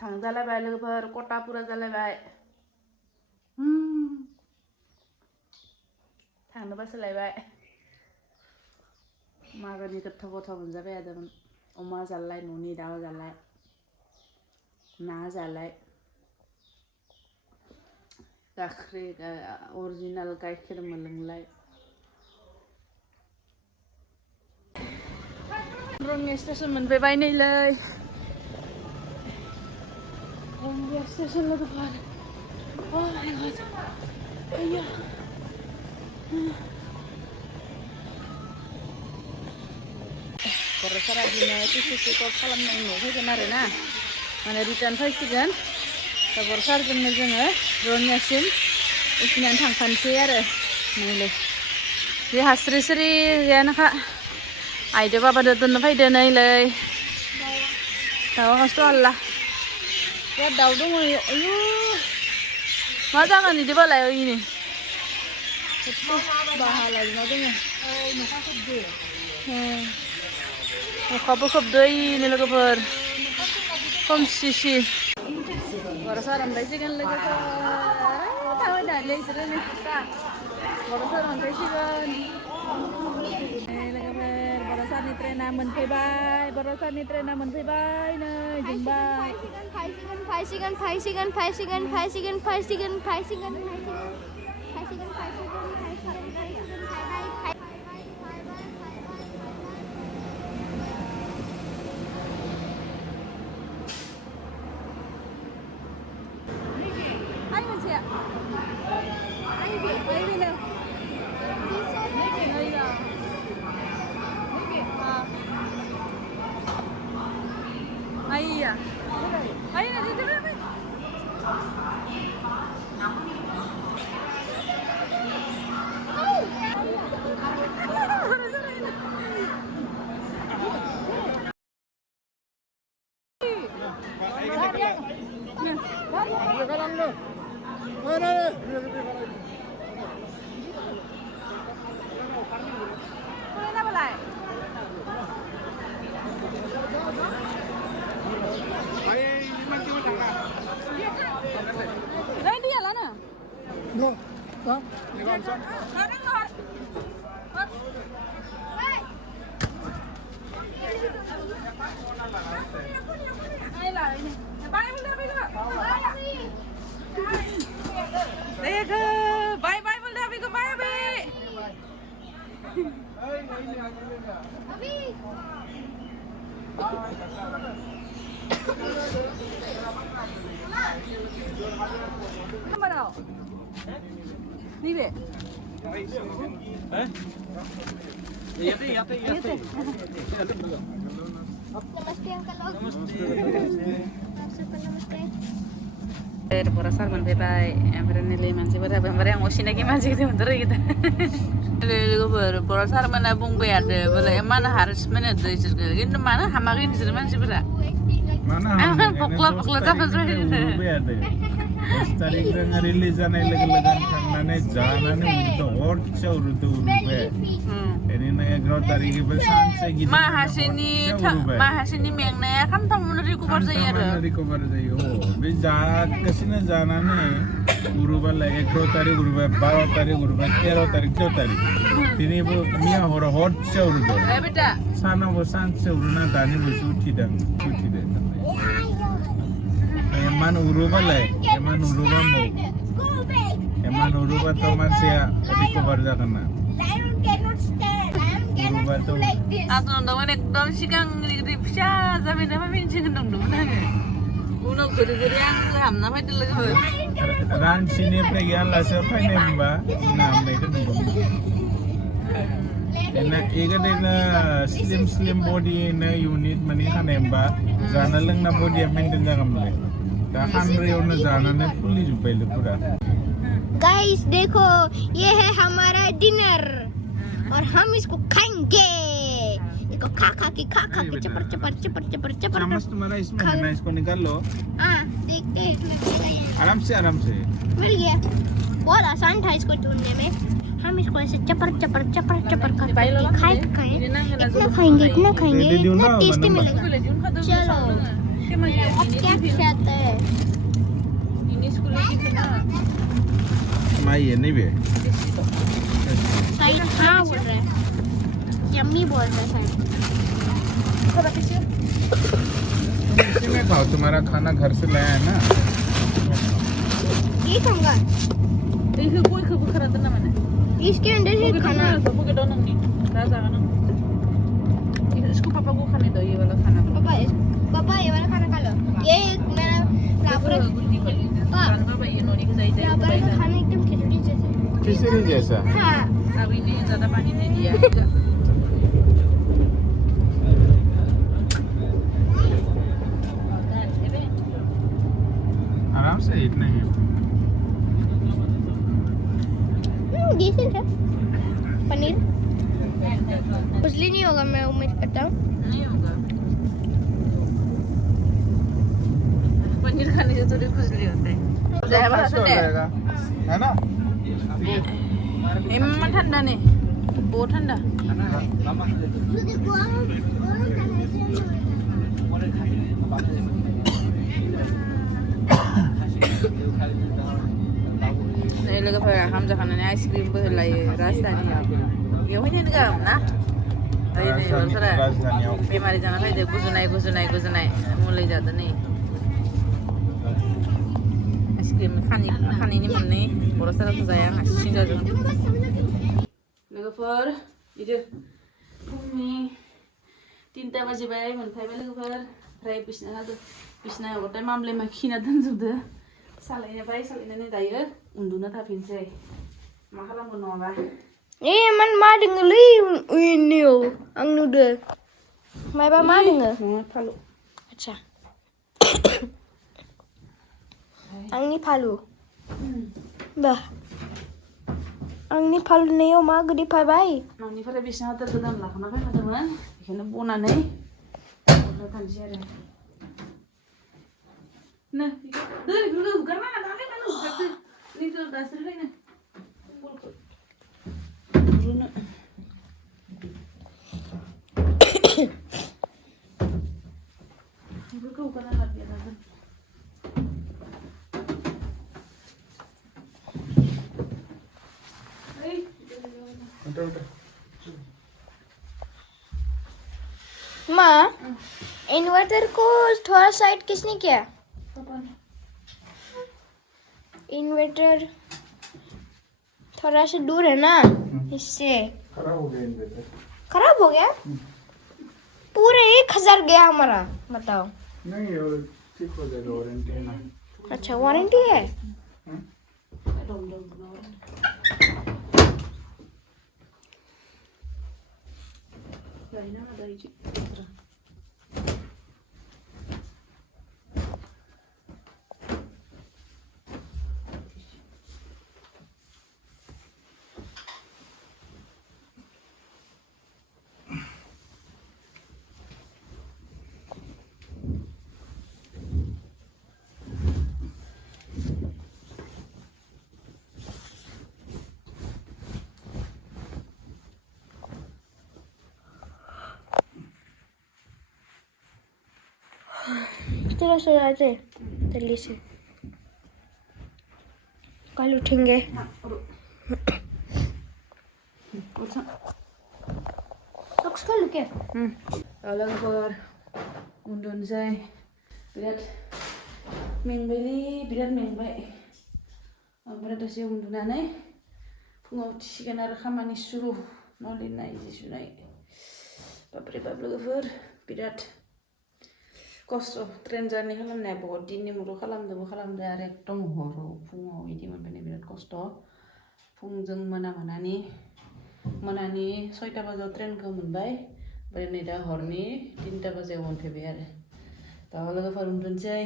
थांजालायबाय लोगोफोर कटापुरा जालायबाय थांनो बासोलायबाय मागोनि गोथाव गोथाव मोनजाबाय आरो अमा जालाय न'नि दाउ जालाय ना जालाय गाख्रि अरिजिनाल गाइखेर मोनलोंलाय रंगिया स्टेशन मोनफैबाय नैलै रंगिया स्टेशन लोगोफोर Oh my god आया बर'फोरा बिदिनो टिसि कट खालामनायनि उनाव फैगोन आरो ना माने रिटार्न फैसिगोन दा बर'फोरजोंनो जोङो रङियासिम इखिनियानो थांफानोसै आरो नैलै बे हास्रि स्रि गैयानोखा आइदो बाबादो दोननो फैदो नैलै दाउआ खस्थ' आल्ला बिराद दाउ दङ आयु मा जागोन बिदिबालाय ओइनि बाहा लाजोबना दोङो अखाबो खोबदो ओइनि लोगोफोर खोमसिसि बर' सार मोनफैसिगोन लोगोफोर थाबाय दालै इसोरो नै बर' सार मोनफैसिगोन लोगोफोर बर' सारनि ट्रेना मोनफैबाय बर' सारनि ट्रेना मोनफैबाय नै जोंबाय Iya. Ayo nanti terus. Đi về. Borosar मोनफैबाय ओमफ्राय नैलै मानसिफोरा ओमफ्राय आं असिनाखि मानसिखौ मोनदों gitu. लोगोफोर बर'सार मोना बुंबाय आरो बोले इमान हार्स माने इसोरखो खिन्थु मानो हामाखै नोंसोर मानसिफोरा मानो पक्ला पक्ला जाबाय तारिख रिलीज जानाय लोगो लोगो थांनानै जानानै हरसेयाव उरुबाय एरैनो 11 तारिखबो सानसे गिदिर माहासेनि मेंनाया खामथामावनो रिकभार जायो आरो बे जागासिनो जानानै उरुबालाय 11 तारिख उरुबाय 12 तारिख उरुबाय 13 तारिख 14 तारिख दिनैबो मिया हरसेयाव उरुबाय सानावबो सानसे उरुना दानि बैसो उथिदों Eman urubalah, eman urubah mau, eman urubah tu masih recover jakan na. Urubah tu. Atau nonton ekdom siang di pisah, tapi nama pincin nonton mana? Uno guru-guru yang ham nama itu lagi. Ran sini pergian lah siapa ni mbak, nama itu nonton. Enak, ikan ini slim body ini unit mana kan mbak, jangan leng na body maintain jangan mbak. Guys देखो ये है हमारा dinner और हम इसको खाएंगे इसको खा के चपर चम्मच तुम्हारा इसमें है ना इसको निकाल लो देखते आराम से मिल गया बहुत आसान था इसको ढूंढने में हम इसको ऐसे चपर कर खाएंगे इतना खाएंगे इतना टेस्टी मिलेगा चलो क्या खाता है ini sekolah gitu nah. माई नहीं बे साइड हाँ बोल रहा है यम्मी बोल रहा है साइड इसी में खाओ तुम्हारा खाना घर से लाया है ना ये खाऊंगा Itu kue kebukaran tuh namanya. इसके अंदर है खाना Bukan donang nih. Rasa kan? Isku papa gua kan itu, iya wala खाना. पापा ये वाला खाना खा लो ये मेरा लापरा Papa ये नोनी के जाई जाई. लापरा का खाना एकदम खिचड़ी जैसे खिचड़ी जैसा हाँ Abi ini ज्यादा पानी दे दिया. आराम से इतना ही डिसेंट है पनीर कुचली नहीं होगा मैं उम्मीद करता हूँ नहीं होगा. पनीर खाने से थोड़ी खुजली होता है. हो जाएगा है ना Emang ठंडा nih. बहुत ठंडा. Ini lagi pada Hamzah kan ini es krim berlai rasanya. Ya punya juga mana? Ini bersara. Bemari jangan saja guzunai mulai jatuh nih. Es krim kan ini mana? Bersara tuh saya ngasih singgah jangan. लोगोफोर इधर फुंनि 3टा बाजिबाय मोनफैबाय लोगोफोर ओमफ्राय बिसना गथाय मामले मा खिना दोनजोबदो सालायनानै दायो उन्दुनो थाफिनसै मा खालामगोन नङाबा ए मन मा दोङोलै उइनियाव आं नुदो मायबा मा दोङो नङा फालु आच्छा आंनि फालु बा आंनि फालुनायाव मा गोदै फैबाय न'निफ्राय बिसना गोदान लाखाना फैखादोंमोन बेखौनो बनानै उन्दुनो थांसै आरो नो बेफोरखौ हुगारनाङा दालाय मानो हुगारदो निखौ दासोलायनो उन्दुनो बेफोरखौ हुगारना लाबोया दागोन माँ इन्वर्टर को थोड़ा साइड किसने किया इन्वर्टर थोड़ा सा दूर है ना इससे खराब हो गया इन्वर्टर खराब हो गया पूरे 1000 गया हमारा बताओ नहीं वो ठीक हो जाएगा वारंटी है ना अच्छा वारंटी है Lainnya ada hiji. terus aja जल्दी से कल उठेंगे Socks खोल क्या लोगोफोर उन्दुनोसै बिराद मेंबाय ओमफ्राय दसे उन्दुनानै फुङाव उथिसिगोन आरो खामानि सुरु न' लिरनाय जि सुनाय बाब्रे बाब लोगोफोर बिराद खस्थ' ट्रेन जारनि खालामनाया बहुत दिननि मुरो खालामदो आरो एकदम हराव फुङाव बिदि मोनफैनाय बिराद खस्थ' फुंजों मोनानि 6टा बाजियाव ट्रेनखौ मोनबाय ओमफ्राय नै दा हरनि 3टा बाजियाव मोनफैबाय आरो दा लोगोफोर उन्दुनोसै